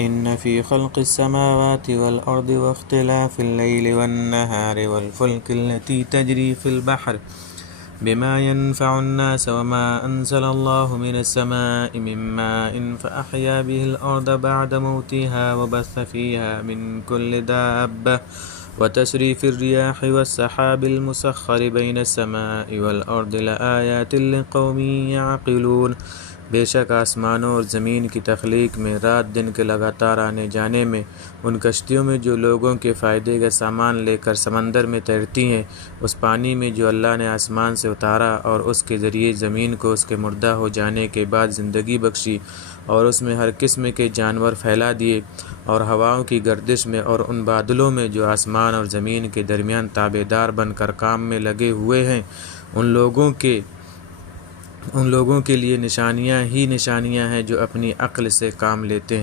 इन्न फ़ी ख़ल्क़िस समावाति वल अर्दि वख्तिलाफ़िल लैलि वन नहारि वल फ़ुल्किल लती तजरी फ़िल बहर बिमा यनफ़उन नास वमा अंज़लल्लाहु मिनस समाइ मिन माइन फ़अहया बिहिल अर्द बअद मौतिहा वबस्स फ़ीहा मिन कुल्लि दाब्बह वतसरीफ़िर रियाहि वस्सहाबिल मुसख़्ख़रि बैनस समाइ वल अर्दि लआयातिन लिक़ौमिन यअक़िलून। बेशक आसमानों और ज़मीन की तख्लीक में, रात दिन के लगातार आने जाने में, उन कश्तियों में जो लोगों के फ़ायदे का सामान लेकर समंदर में तैरती हैं, उस पानी में जो अल्लाह ने आसमान से उतारा और उसके ज़रिए ज़मीन को उसके मुर्दा हो जाने के बाद ज़िंदगी बख्शी और उसमें हर किस्म के जानवर फैला दिए, और हवाओं की गर्दिश में और उन बादलों में जो आसमान और ज़मीन के दरमियान ताबेदार बनकर काम में लगे हुए हैं, उन लोगों के लिए निशानियाँ ही निशानियाँ हैं जो अपनी अक्ल से काम लेते हैं।